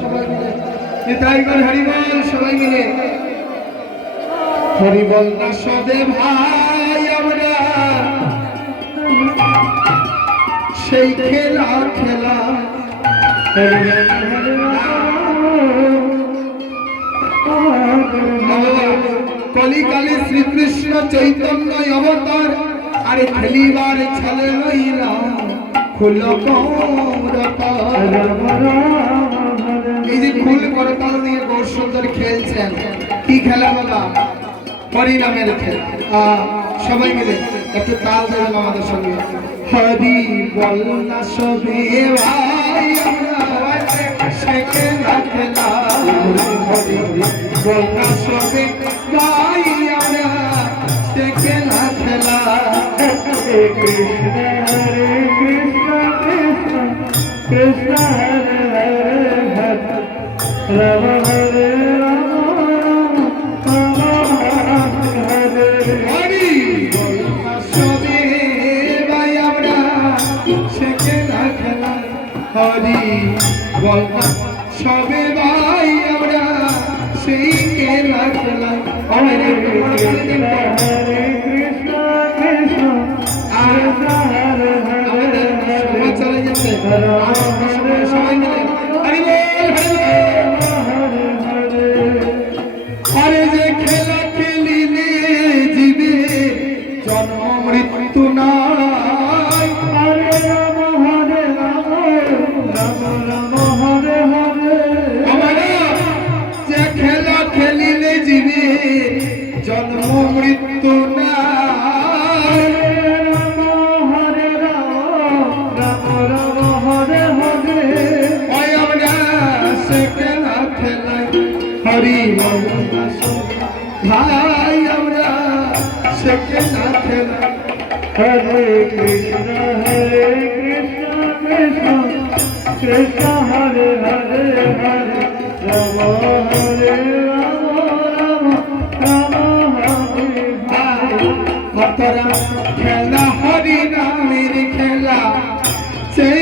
সবাই মিলে। হরিবল, সবাই মিলে। হরিবল না ভাই আমরা। সেই খেলা খেলা। কলিকালে শ্রীকৃষ্ণ চৈতন্য অবতার। আরে খেলিবার ছেলে লইলা খুল এই যে ফুল করতাল দিয়ে বহু সুন্দর খেলছেন। কি খেলা বাবা? হরিনামের খেলা। সবাই মিলে একটু তাল দেবেন আমাদের সঙ্গে। হরি বল না সবে ভাই, আমরা খেলা খেলা। হরি বল না সবে ভাই। হরি বল সবে ভাই আমরা সেই খেলা খেলা হরে বল ভাই, আমরা সে খেলা খেলাই হরে কৃষ্ণ হরে কৃষ্ণ কৃষ্ণ। কৃষ্ণ হরে হরে হরে। রাম হরে রাম রাম রাম হরে হরে। ভক্তরা খেলা হরি নামের খেলা। সেই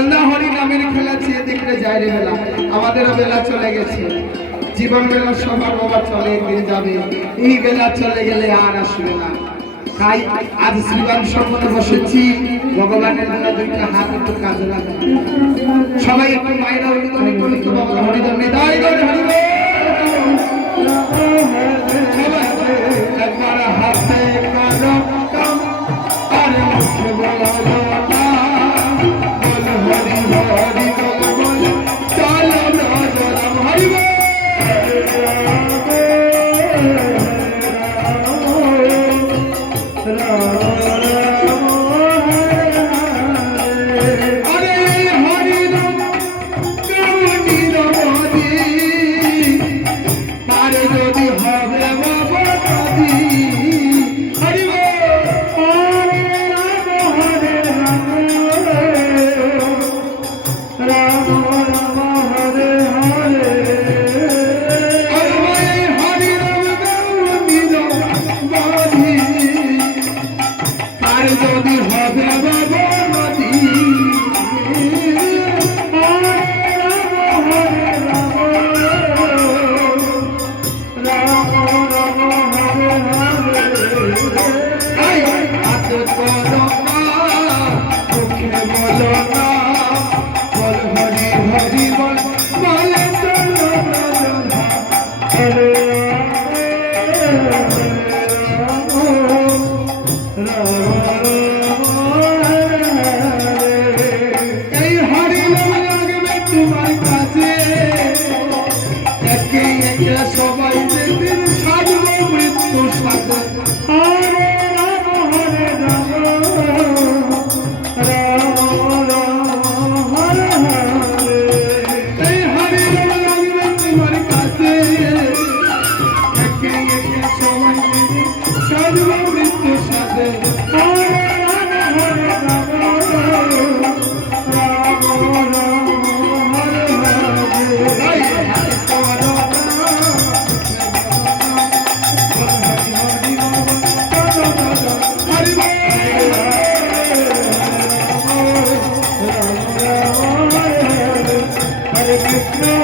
খেলনা হরি নামের খেলা চেয়ে দেখলে যায় রে বেলা। আমাদেরও বেলা চলে গেছে। জীবন বেলা সবার বাবা চলে একদিন যাবে। এই বেলা চলে গেলে আর আসবে না। তাই আজ শ্রীবান সম্পন্ন বসেছি। ভগবানের বেলা দুইটা হাত একটু কাজে লাগে সবাই একটু মায়েরা অনেক একটু বাবা মেদায় নিদায় happy about